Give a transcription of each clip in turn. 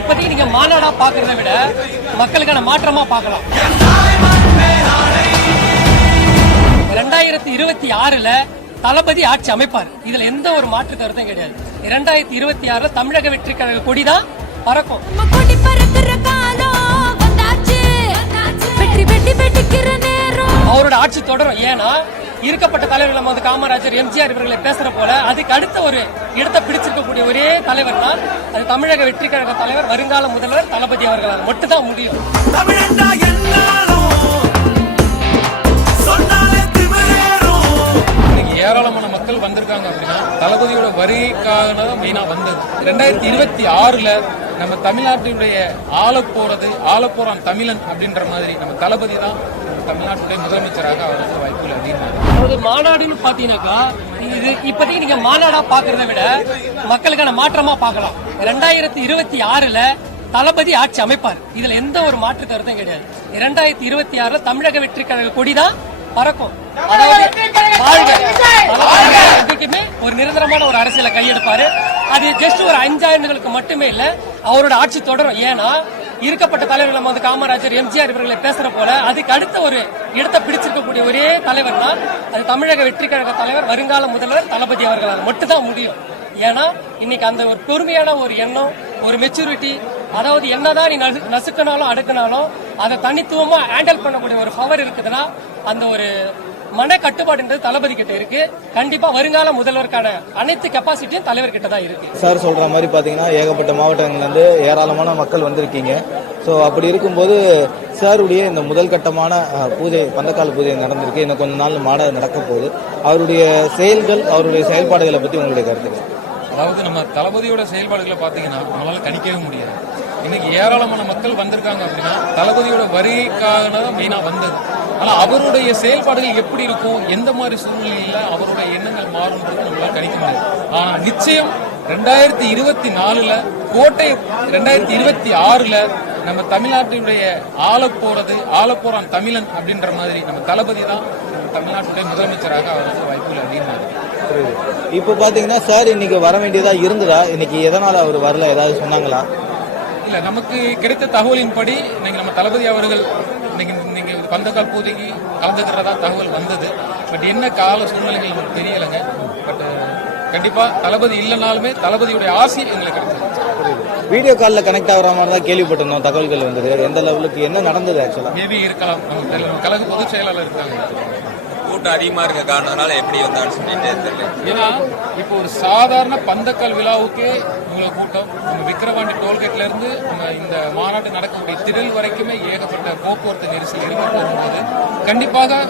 இப்போதைக்கு நீங்க மாநாடா பாக்குறதை விட மக்களுக்கான மாற்றமா பார்க்கலாம். 2026 தளபதி ஆட்சி அமைப்பார். இதுல எந்த ஒரு மாற்று கருத்தும் கிடையாது. 2026 தமிழக வெற்றி கழக கொடிதான் பறக்கும். அவரோட ஆட்சி தொடரும். ஏன்னா இருக்கப்பட்ட தலைவர்கள் நம்ம காமராஜர், எம்ஜிஆர் இவர்களை பேசுற போல அதுக்கு அடுத்த ஒரு இடத்தை பிடிச்சிருக்கக்கூடிய ஒரே தலைவர் தான் அது தமிழக வெற்றி கழக தலைவர், வருங்கால முதல்வர் தளபதி அவர்களால் மட்டும்தான் முடியும். ஏராளமான மக்கள் வந்திருக்காங்க அப்படின்னா தளபதியோட வரிக்காக தான் மெயினா வந்தது. 2026 நம்ம தமிழ்நாட்டினுடைய ஆளப்போறான் தமிழன் அப்படின்ற மாதிரி நம்ம தளபதி தான் தமிழ்நாட்டுடைய முதலமைச்சராக அவருக்கு வாய்ப்புகள் அதிகமாக. மாநாடுன்னு பாத்தீங்கன்னாக்கா இது இப்போதைக்கு நீங்க மாநாடா பாக்குறதை விட மக்களுக்கான மாற்றமா பார்க்கலாம். 2026 தளபதி ஆட்சி அமைப்பார். இதுல எந்த ஒரு மாற்று கருத்தும் கிடையாது. 2026 தமிழக வெற்றி கழக கொடிதான் பறக்கும். அதாவது ஒரு நிரந்தரமான ஒரு அரசியலை கையெடுப்பாரு. அது ஜஸ்ட் ஒரு 5 ஆண்டுகளுக்கு மட்டுமே இல்ல, அவரோட ஆட்சி தொடரும். ஏன்னா இருக்கப்பட்ட தலைவர்கள் நம்ம காமராஜர், எம்ஜிஆர் இவர்களை பேசுற போல அதுக்கு அடுத்த ஒரு இடத்தை பிடிச்சிருக்கக்கூடிய ஒரே தலைவர் தான் அது தமிழக வெற்றி கழக தலைவர், வருங்கால முதல்வர் தளபதி அவர்களால் மட்டும்தான் முடியும். ஏன்னா இன்னைக்கு அந்த ஒரு பொறுமையான ஒரு எண்ணம், ஒரு மெச்சூரிட்டி, அதாவது என்னதான் நீ நசுக்கினாலும் அடுக்கினாலும் அதை தனித்துவமா ஹேண்டில் பண்ணக்கூடிய ஒரு பவர் இருக்குதுன்னா அந்த ஒரு மன கட்டுப்பாடுன்றது தளபதி கிட்ட இருக்கு. கண்டிப்பா வருங்கால முதல்வருக்கான அனைத்து கெப்பாசிட்டியும் தலைவர் கிட்ட தான் இருக்கு. சார் சொல்ற மாதிரி பாத்தீங்கன்னா ஏகப்பட்ட மாவட்டங்கள்ல இருந்து ஏராளமான மக்கள் வந்திருக்கீங்க. ஸோ அப்படி இருக்கும்போது சாருடைய இந்த முதல் கட்டமான பூஜை, பந்தக்கால பூஜை நடந்திருக்கு. இன்னும் கொஞ்ச நாள் மாட நடக்க போகுது. அவருடைய செயல்கள், அவருடைய செயல்பாடுகளை பத்தி உங்களுடைய கருத்து? அதாவது நம்ம தளபதியோட செயல்பாடுகளை பாத்தீங்கன்னா நம்மளால கணிக்கவே முடியாது. இன்னைக்கு ஏராளமான மக்கள் வந்திருக்காங்க அப்படின்னா தளபதியோட வரிக்காக தான் மெயினா வந்தது. ஆனா அவருடைய செயல்பாடுகள் எப்படி இருக்கும், எந்த மாதிரி சூழ்நிலையில அவருடைய எண்ணங்கள் மாறும்ன்றது நம்மளால கணிக்க முடியாது. ஆனா நிச்சயம் 2024 கோட்டை 2026 நம்ம தமிழ்நாட்டினுடைய ஆளப்போறான் தமிழன் அப்படின்ற மாதிரி நம்ம தளபதி தான் தமிழ்நாட்டுடைய முதலமைச்சராக அவருக்கு வாய்ப்புகள் அதிகமாக. இப்ப பாத்தீங்கன்னா சார் இன்னைக்கு வர வேண்டியதா இருந்ததா? இன்னைக்கு எதனால அவர் வரல, ஏதாவது சொன்னாங்களா? இல்ல, நமக்கு கிடைத்த தகவலின்படி இன்னைக்கு நம்ம தளபதி அவர்கள் இன்னைக்கு பந்தக்கால் பூஜைக்கு கலந்துக்கிறதா தகவல் வந்தது. பட் என்ன கால சூழ்நிலைகள் நமக்கு தெரியலைங்க. பட் கண்டிப்பா தளபதி இல்லைனாலுமே தளபதியுடைய ஆசி எங்களுக்கு கிடைச்சது. வீடியோ காலில் கனெக்ட் ஆகிற மாதிரி தான் கேள்விப்பட்டிருந்தோம், தகவல்கள் வந்தது. எந்த லெவலுக்கு என்ன நடந்தது ஆக்சுவலா? மேபி இருக்கலாம். கழக பொதுச் செயலாளர் இருக்காங்க. கூட்டம் அதிகமா இருக்க காரணத்தினால எப்படி வந்தான்னு சொல்லிட்டு தெரியல. ஏன்னா இப்போ ஒரு சாதாரண பந்தக்கால் விழாவுக்கு இவ்வளவு கூட்டம், நம்ம விக்கிரவாண்டி டோல்கேட்ல இருந்து நம்ம இந்த மாநாட்டு நடக்கக்கூடிய திடல் வரைக்குமே ஏகப்பட்ட போக்குவரத்து நெரிசல் இருக்க போகும்போது கண்டிப்பாக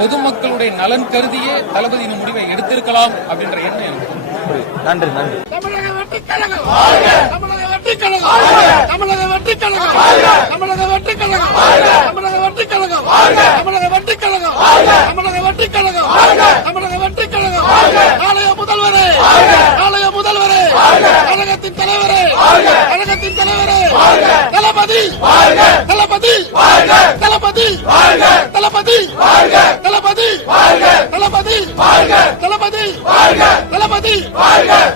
பொதுமக்களுடைய நலன் கருதியே தளபதி இந்த முடிவை எடுத்திருக்கலாம் அப்படின்ற எண்ணம் எனக்கு. நன்றி நன்றி. தமிழக வெற்றி கழகம், தமிழக வெற்றி கழகம், தமிழக வெற்றி கழகம், தமிழக வெற்றி கழகம், தமிழக வெற்றி கழகம், தமிழக வெற்றி கழகம், தமிழக வெற்றி கழகம், தமிழக வெற்றி கழகம், நாளைய முதல்வரே, நாளைய முதல்வரே, கழகத்தின் தலைவரே, கழகத்தின் தலைவரே, தளபதி, தளபதி, தளபதி, தளபதி, தளபதி, தளபதி, தளபதி, தளபதி,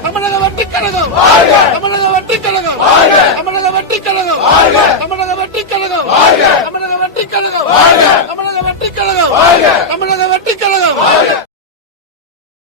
தமிழக வெற்றி கழகம், தமிழக வெற்றி கழகம், தமிழக வெற்றி கழகம், தமிழக வெற்றி கழகம், தமிழக வெற்றி கழகம், தமிழக வெற்றி கழகம், தமிழக வெற்றி கழகம்.